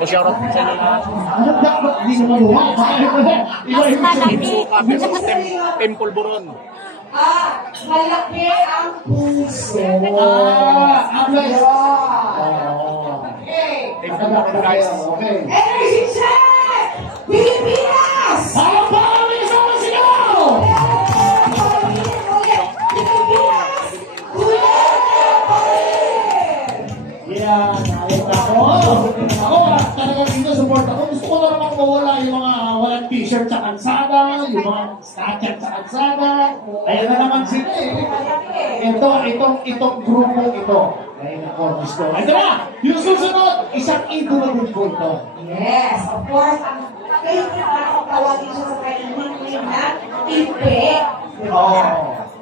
Shoutout po sa inyo lahat. Team Pulburon. Malaki ang puso. Team Pulburon, guys. Energy check! Pilipinas! Talagang dito support ako. Gusto ko na namang mawala yung mga walang t-shirt sa kalsada, yung mga snatcher sa kalsada. Ayan na naman sila eh. Itong grupo ito. Ayun ako, gusto. Ito na! Yung susunod, isang idolo po ito. Yes, of course. Ang favorite na ako tawagin siya sa kailangan na Ipe.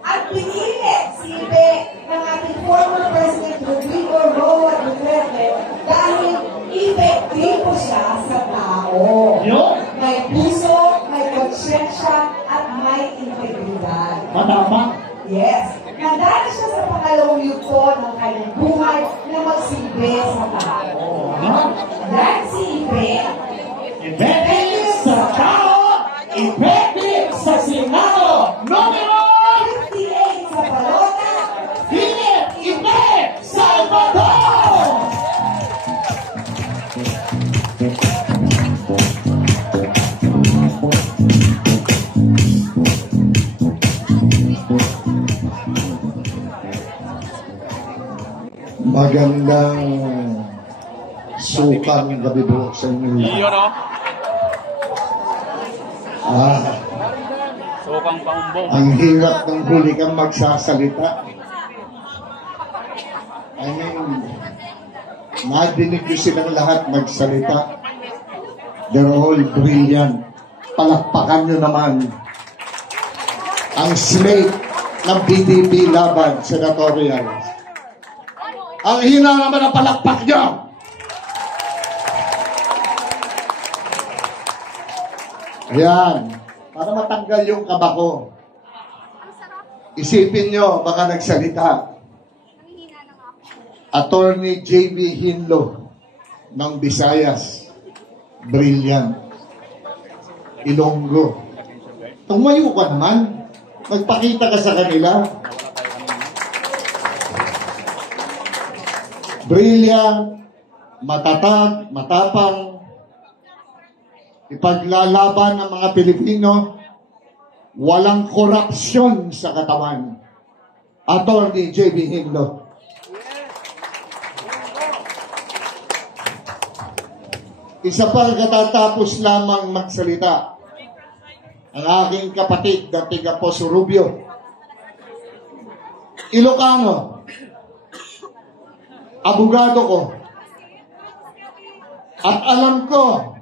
At pinili si Ipe ng ating former President Rodrigo Roa Duterte dahil epektibo siya sa tao. May puso, may konsyensya, at may integridad. Matama? Yes. Nadali siya sa pangalawang yugto ng kanyang buhay na magsilbi sa tao. Yan si Ipe. Ipektiv sa tao, ipektiv sa Senado. Numero 58 sa Balota. Philip Ipe Salvador! Magandang sukang gabi po sa inyo. Iyon, no? Sukang paumbong. Ang hirap ng huli kang magsasalita. I mean, nadinig ko silang lahat magsalita. They're all brilliant. Palakpakan nyo naman ang slate ng PDP laban senatorial. Ang hina naman ang palakpak nyo. Ayan. Para matanggal yung kaba ko. Isipin nyo, baka nagsalita. Attorney J.B. Hinlo ng Visayas. Brilliant. Ilonggo. Tumayo ka naman. Magpakita ka sa kanila. Brilliant, matatag, matapang, ipaglalaban ng mga Pilipino, walang korupsyon sa katawan. Attorney J.B. Hinlo. Isa pa katatapos lamang magsalita, ang aking kapatid na tiga Poso Rubio, Ilocano, abogado ko. At alam ko,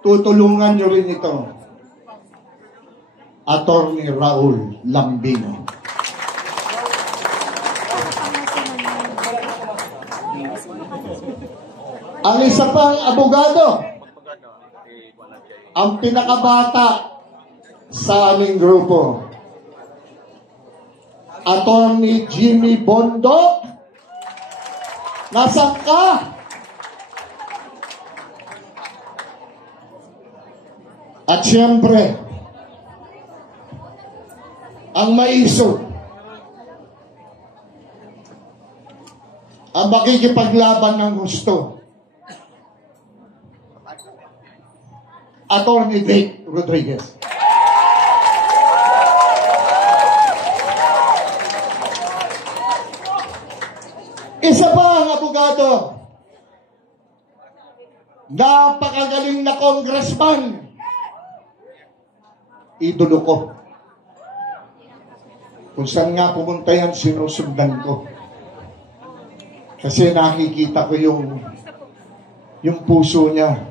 tutulungan nyo rin ito. Attorney Raul Lambino. Ang isa pang abogado, ang pinakabata sa aming grupo, Attorney Jimmy Bondo. Nasaan ka? At siyempre, ang maiso, ang makikipaglaban ng gusto, Attorney Drake Rodriguez. Isa pa ang abogado, napakagaling na congressman, idolo ko. Kung saan nga pumunta yan, sinusundan ko. Kasi nakikita ko yung puso niya.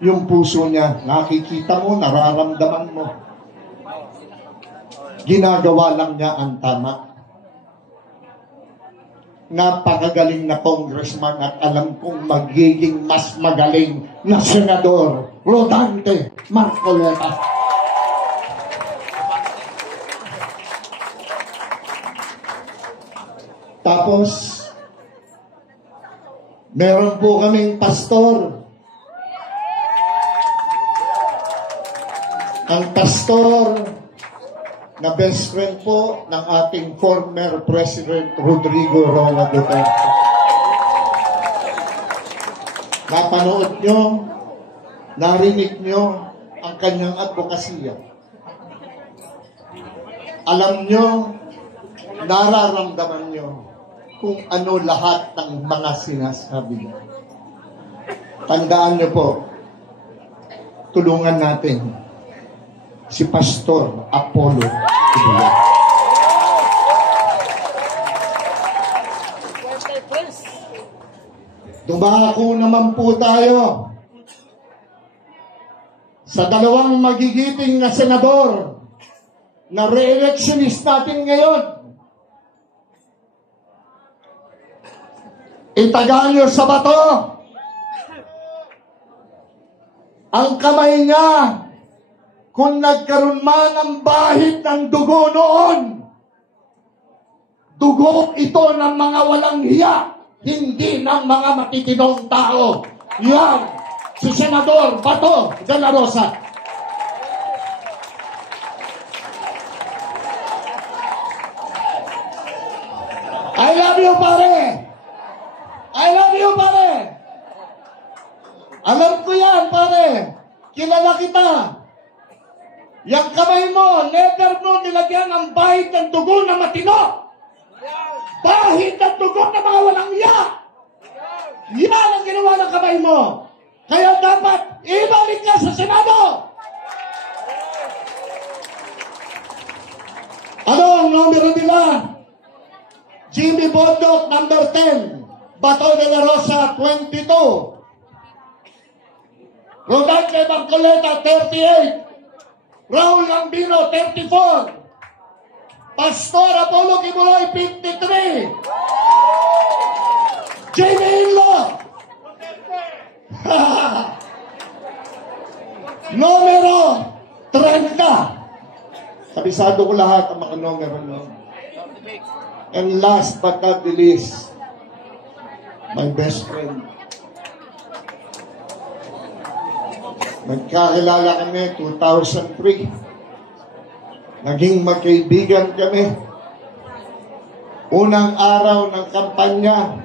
Yung puso niya, nakikita mo, nararamdaman mo. Ginagawa lang niya ang tama. Napakagaling na congressman at alam kong magiging mas magaling na senador, Rodante Marcoleta. Tapos, Meron po kaming pastor. Ang pastor na best friend po ng ating former President Rodrigo Roa Duterte. Napanood nyo, narinig nyo ang kanyang advokasya. Alam nyo, nararamdaman nyo kung ano lahat ng mga sinasabi niya. Tandaan nyo po, tulungan natin si Pastor Apollo Kibuloy. Dumako naman po tayo sa dalawang magigiting na senador na re-electionist natin ngayon. Itagaan nyo sa bato ang kamay niya kung nagkaroon man ng bahid ng dugo noon. Dugo ito ng mga walang hiya, hindi ng mga matitinong tao. Yan, si Senador Bato de la Rosa. I love you, pare! I love you, pare! Alam ko yan, pare! Kilala kita! Yang kamay mo, never mo nilagyan ang bahid ng dugo na matino! Bahid ng dugo na mga walang iya! Yan ang ginawa ng kamay mo! Kaya dapat ibalik niya sa Senado! Ano ang numero nila? Jimmy Bondoc, number 10. Bato de la Rosa, 22. Rodante Marcoleta, 38. Raul Lambino, 34. Pastor Apollo Kibuloy, 53. Jamie Inlo. Numero 30. Kabisado ko lahat ang mga numero no. And last but not the least, my best friend. Nagkakilala kami 2003. Naging magkaibigan kami. Unang araw ng kampanya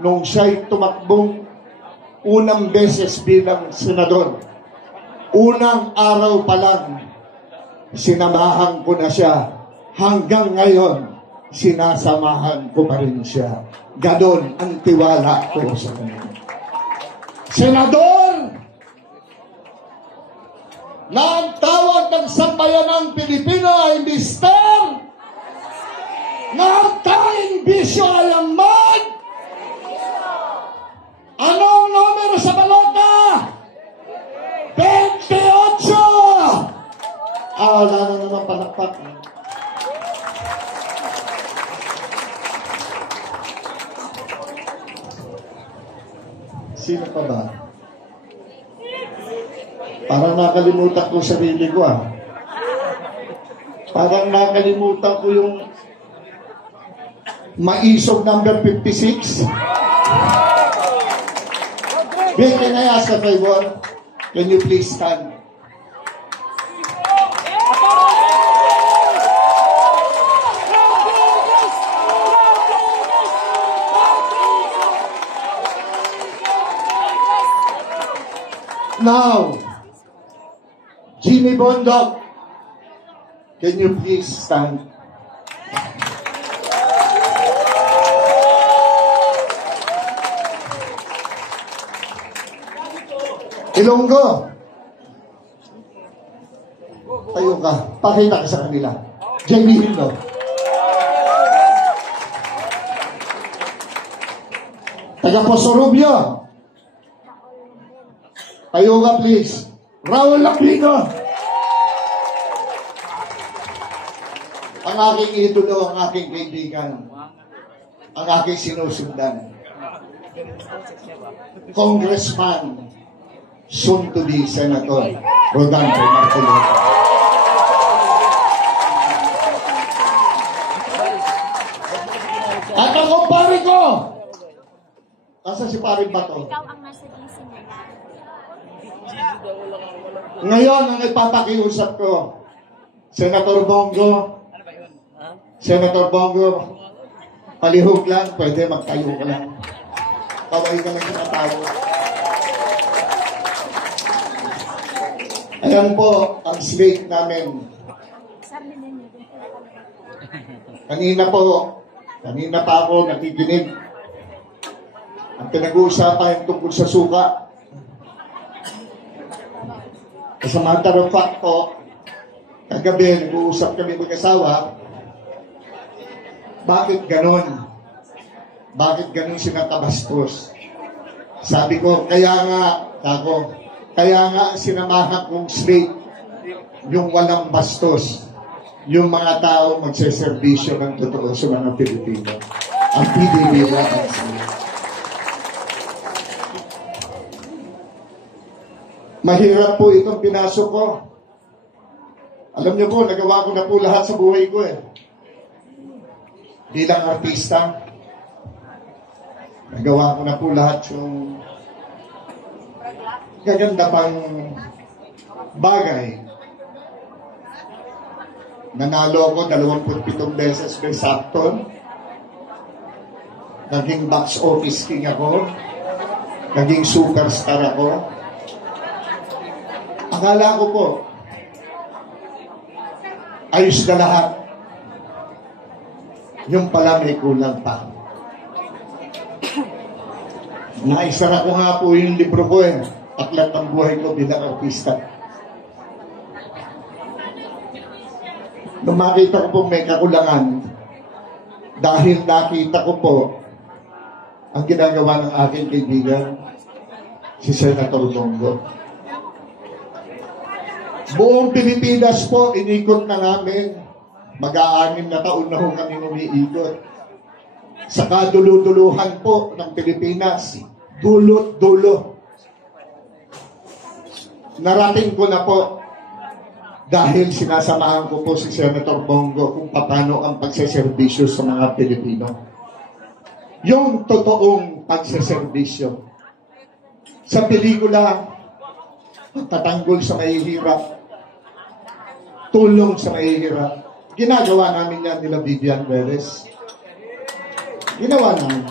nung siya'y tumakbong unang beses bilang senador. Unang araw pa lang, sinamahan ko na siya. Hanggang ngayon, sinasamahan ko pa rin siya. Ganon ang tiwala ko sa kanya. Senador, na ang tawag ng sambayanang Pilipino ay Mister, na ang tanging bisyo ay ang mag. Anong numero sa balota? 28! Wala na naman palakpak. Sino pa ba? Parang nakalimutan ko sarili ko Parang nakalimutan ko yung maisog number 56. Bill, can I ask a favor? Can you please stand? Now, Jimmy Bondoc, can you please stand? Ilonggo, tayo ka, pakita ka sa kanila. Jamie Hildo. Taga Poso Rubio. Tayo ka please. Raul Lambino. Ang aking idolo, ang aking kaibigan, ang aking sinusundan. Congressman, soon to be Senator Rodante Marcoleta. At ang kumpare ko, Asa si Paring Bato? Ikaw ang nasa GC nila. Ngayon, ang ipapakiusap ko, Senator Bongo, Senator Bongo, palihog lang, pwede magtayo ka lang. Kaway ka lang sinatawa. Ayan po ang slate namin. Sabi ninyo. Kanina pa ako nakikinig. Ang pinag-uusapan tungkol sa suka. As a matter of fact po, kagabi nag-uusap kami mag-asawa, bakit ganon? Bakit ganon sinakabastos? Sabi ko, kaya nga sinamahan kong slate yung walang bastos, yung mga tao magseservisyo ng totoo sa mga Pilipino. Ang PDB lang ang slate. Mahirap po itong pinasok ko. Alam niyo po, nagawa ko na po lahat sa buhay ko eh. Bilang artista, nagawa ko na po lahat yung gaganda pang bagay. Nanalo ako 27 beses Best Actor. Naging box office king ako. Naging superstar ako. Akala ko po, ayos na lahat. Yung pala may kulang pa. Naisara ko nga po yung libro ko eh. Aklat ng buhay ko bilang artista. Nung makita ko po may kakulangan, dahil nakita ko po ang ginagawa ng aking kaibigan, si Senator Bongo. Buong Pilipinas po, inikot na namin. Mag-aanim na taon na ho kami umiikot. Sa kaduluduluhan po ng Pilipinas, dulot-dulo. Narating ko na po dahil sinasamahan ko po si Senator Bongo kung paano ang pagseserbisyo sa mga Pilipino. Yung totoong pagseserbisyo. Sa pelikula, tatanggol sa mahihirap, tulong sa mahihirap. Ginagawa namin yan nila Vivian Perez. Ginawa namin.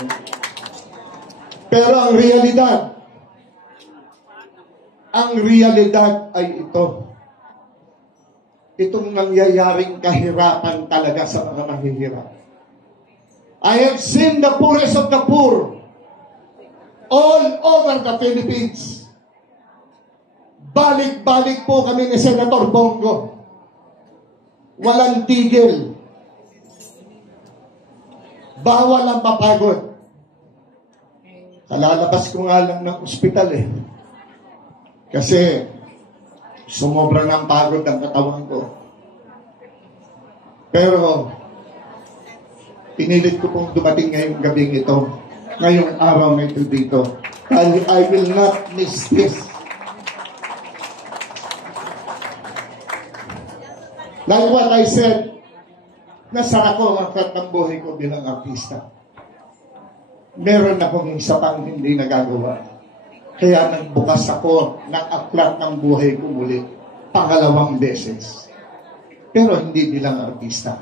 Pero ang realidad ay ito. Itong nangyayaring kahirapan talaga sa mga mahihirap. I have seen the poorest of the poor all over the Philippines. Balik-balik po kami ni Senator Bongo. Walang tigil. Bawal ang mapagod. Kalalabas ko nga lang ng ospital eh. Kasi sumobra ng pagod ang katawan ko. Pero pinilit ko pong dumating ngayong gabing ito. Ngayong araw na ito dito. I will not miss this. Like what I said, nasara ko ang aklat ng buhay ko bilang artista. Meron akong isa pang hindi nagagawa. Kaya nagbukas ako ng aklat ng buhay ko muli, pangalawang beses. Pero hindi bilang artista.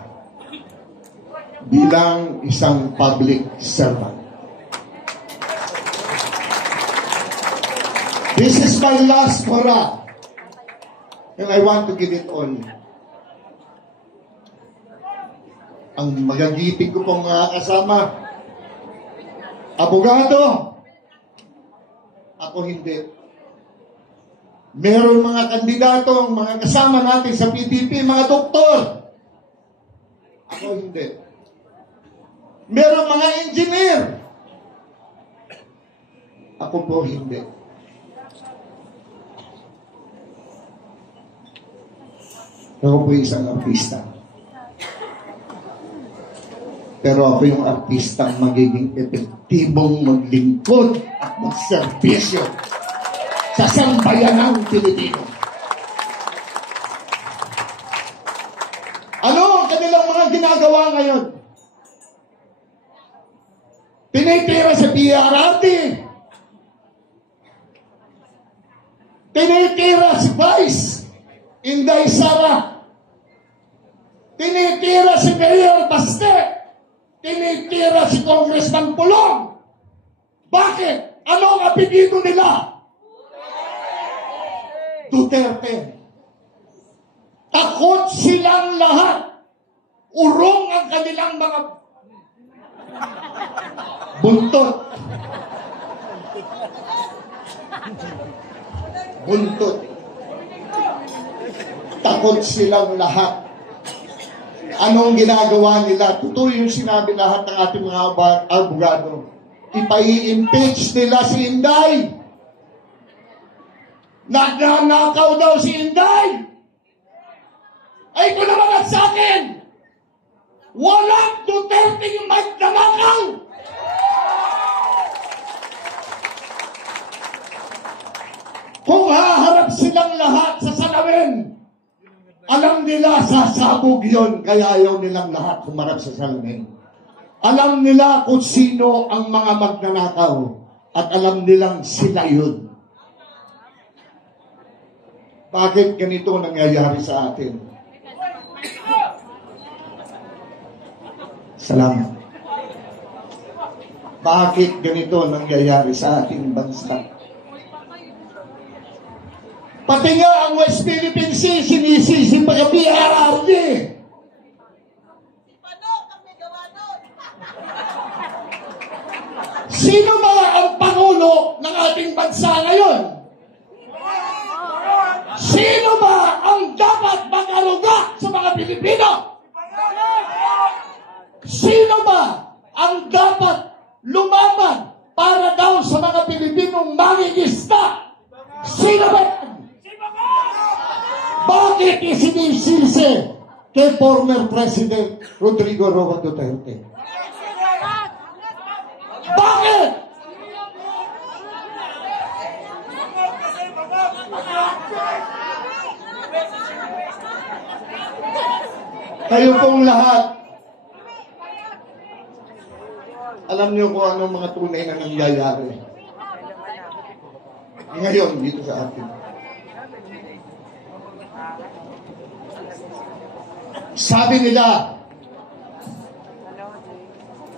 Bilang isang public servant. This is my last hurrah. And I want to give it all. Ang magagiting ko pong mga kasama, abogado, ako hindi. Meron mga kandidatong, mga kasama natin sa PDP, mga doktor, ako hindi. Meron mga engineer, ako po hindi. Ako po isang artista. Pero ako yung artistang magiging epektibong maglingkod at magserbisyo sa sambayanang Pilipino. Ano ang kanilang mga ginagawa ngayon? tinitira si PRRD, tinitira si Vice Inday Sara, tinitira si Mayor Baste, tinitira si Congressman Pulong. Bakit? Ano ang apelido nila? Duterte. Takot silang lahat. Urong ang kanilang mga buntot. Buntot. Takot silang lahat. Anong ginagawa nila? Totoo yung sinabi lahat ng ating mga abogado. Ipai-impeach nila si Inday. Nagnanakaw daw si Inday. Ay ko naman at sa akin, walang Duterte yung magnanakaw. Kung haharap silang lahat sa salamin, alam nila sasabog yun, kaya ayaw nilang lahat humarap sa salamin. Alam nila kung sino ang mga magnanakaw at alam nilang sila yun. Bakit ganito nangyayari sa atin? Salamat. Bakit ganito nangyayari sa ating bansa? Pati nga ang West Philippine Sea, sinisisi pa yung PRRD. Sino ba ang Pangulo ng ating bansa ngayon? Sino ba ang dapat mag-aruga sa mga Pilipino? Sino ba ang dapat lumaban para daw sa mga Pilipinong mangingista? Sino ba yan? Bakit isinisisi kay former President Rodrigo Roa Duterte? Bakit? Kayo pong lahat, alam niyo kung anong mga tunay na nangyayari ngayon dito sa atin. Sabi nila,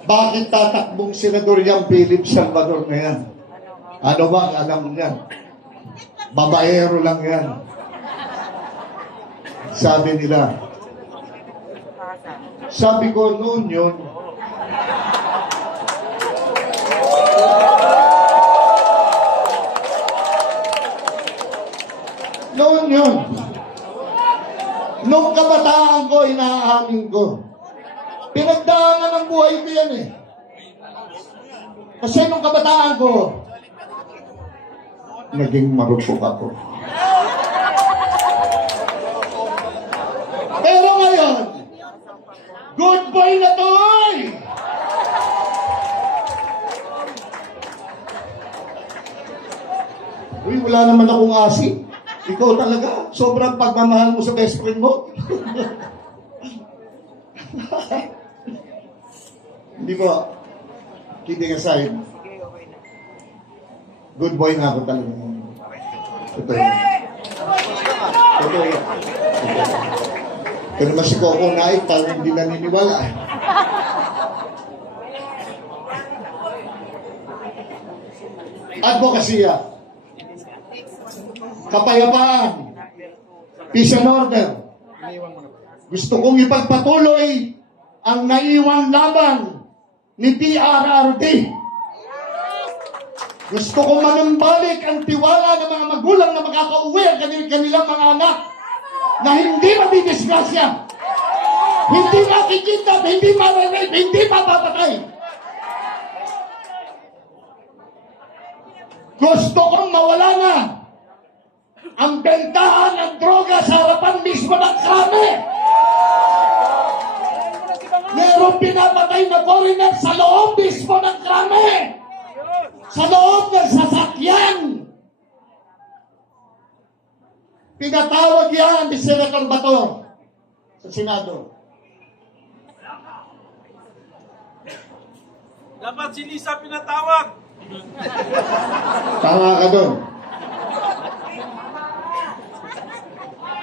bakit tatakbong Senador Yang Philip Salvador na yan? Ano ba ang alam niya? Babaero lang yan. Sabi nila. Sabi ko noon yun, nung kabataan ko, inaamin ko. Pinagdaangan ng buhay ko yan eh. Kasi nung kabataan ko, naging marupok ako. Pero ngayon, good boy na to eh! Uy, wala naman akong asi. Ikaw talaga, sobrang pagmamahal mo sa best friend mo. Hindi ko, kidding aside, good boy na ako talaga. Totoo yun. Totoo yun. Pero mas si Coco Naik, parang hindi naniniwala. Advokasya. Kapayapaan. Peace and order. Gusto kong ipagpatuloy ang naiwang laban ni PRRD. Gusto kong manumbalik ang tiwala ng mga magulang na makakauwi ang kanilang mga anak na hindi mabidisgrasya, hindi makikita, hindi mararip, hindi mapapatay. Gusto kong mawala na ang bentahan ng droga sa harapan mismo ng krami. Merong pinapatay na foreigner sa loob mismo ng krami. Sa loob ng sasakyan. Pinatawag yan ni Senator Bato sa Senado. Dapat si Lisa pinatawag. Tama ka doon.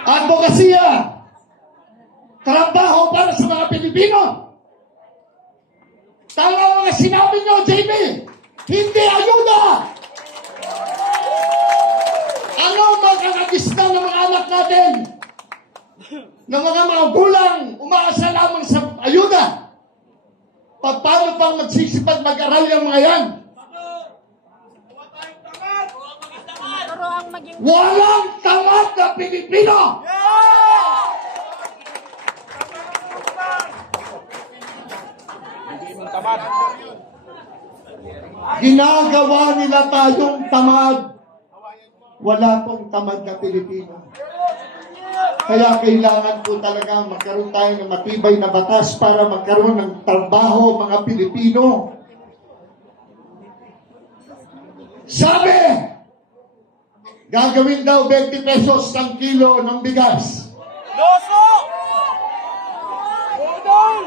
Advokasya, trabaho para sa mga Pilipino. Tama ang mga sinabi nyo, JB, hindi ayuda. Ano magkakagisna ng mga anak natin? Ng mga magulang, umaasa lamang sa ayuda. Paano pang magsisipag mag-aral yung mga yan? Pero ang maging Walang tamad na Pilipino! Hindi man tamad. Ginagawa nila tayong tamad. Wala pong tamad na Pilipino. Kaya kailangan po talaga magkaroon tayo ng matibay na batas para magkaroon ng trabaho mga Pilipino. Sabi, gagawin daw 20 pesos ang kilo ng bigas. Loso! Udol!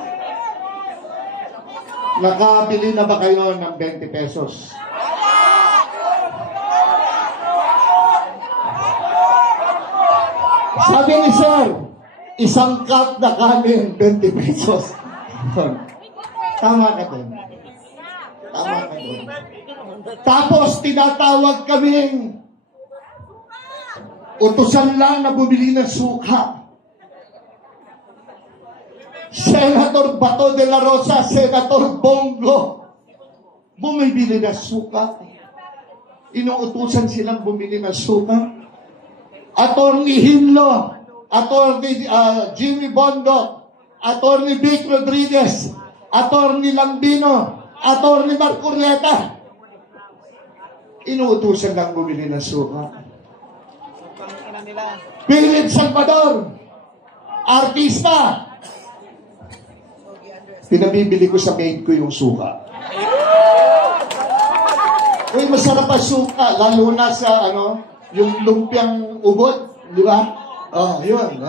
Nakabili na ba kayo ng 20 pesos? Sabi ni Sir, isang cup na kanin, 20 pesos. Tama ka doon. Tama ka doon. Tapos tinatawag kaming utusan lang na bumili ng suka. Senator Bato de la Rosa, Senator Bongo, bumibili ng suka. Inuutusan silang bumili ng suka. Attorney Hinlo, Attorney Jimmy Bondo, Attorney Vic Rodriguez, Attorney Lambino, Attorney Marcurieta. Inuutusan lang bumili ng suka. Philip Salvador, artista. Pinabibili ko sa maid ko yung suka. Uy, masarap ang suka, lalo na sa yung lumpiang ubod, di ba? Oh, yun.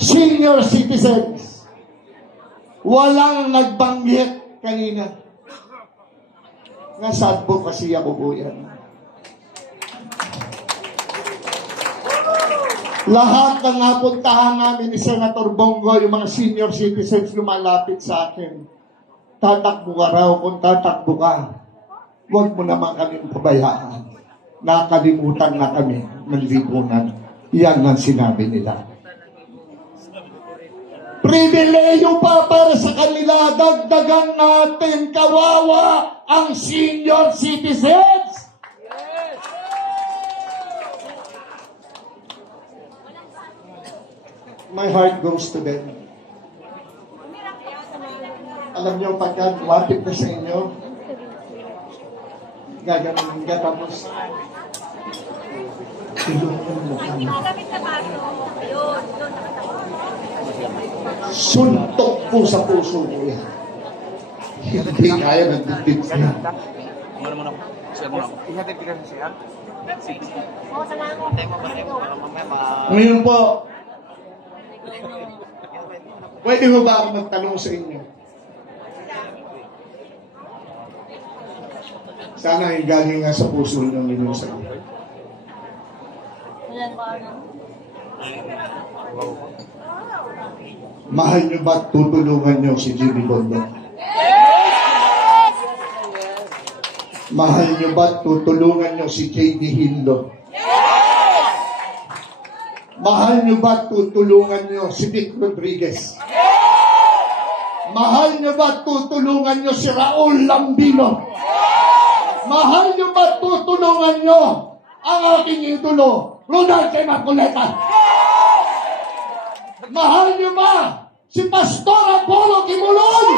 Senior citizens, walang nagbanggit kanina. Nasa advocacy ako po yan. Lahat ng napuntahan namin ni Senator Bongo, yung mga senior citizens lumalapit sa akin. Tatakbo ka raw, kung tatakbo ka, huwag mo naman kaming pabayaan. Nakalimutan na kami ng lipunan. Yan ang sinabi nila. Pribileyo pa para sa kanila, dagdagan natin, kawawa ang senior citizens. My heart goes to them. Alam niyo, pagka lumapit na sa inyo, gaganon ka, tapos ilungan mo kami. Suntok po sa puso mo yan. Hindi kaya ng dibdib niya. Ano mo na? Sir mo na. Ihatid ka sa siya? Ngayon po, pwede mo ba ako magtanong sa inyo? Sana yung galing nga sa puso ng inyong sagot. Mahal nyo ba tutulungan nyo si Jimmy Bondo? Mahal nyo ba tutulungan nyo si J.D. Hindo? Mahal nyo ba tutulungan nyo si Vic Rodriguez? Mahal nyo ba tutulungan nyo si Raul Lambino? Mahal nyo ba tutulungan nyo ang aking idolo, Ronald K. Marcoleta? Mahal nyo ba si Pastor Apollo Quimulon?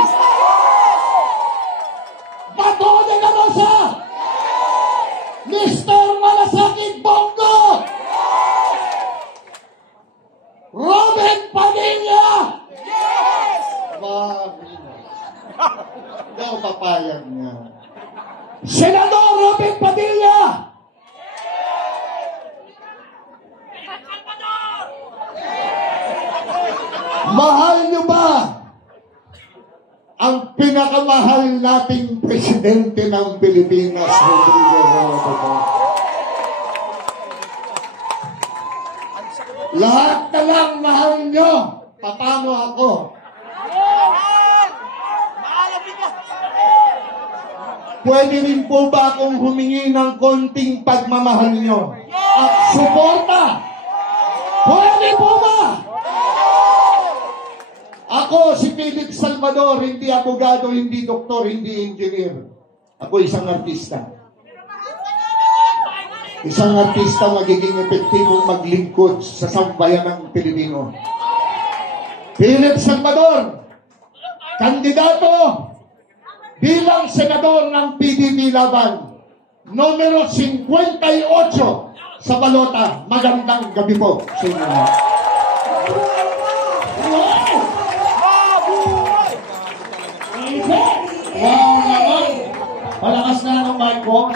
Bato de la Rosa? Mr. Malasakit Bongo? Robin Padilla? Yes! Hindi ako papayag niya. Senador Robin Padilla? Mahal niyo niyo ba ang pinakamahal nating presidente ng Pilipinas, Rodrigo Roa Duterte? Lahat na lang mahal niyo. Paano ako? Pwede rin po ba akong humingi ng konting pagmamahal niyo at suporta? Pwede po ba? Ako si Philip Salvador, hindi abogado, hindi doktor, hindi engineer. Ako isang artista. Isang artista magiging epektibong maglingkod sa sambayan ng Pilipino. Philip Salvador, kandidato bilang senador ng PDP Laban, numero 58 sa balota. Magandang gabi po sa inyo. Wow naman! Palakas na ng mic ko.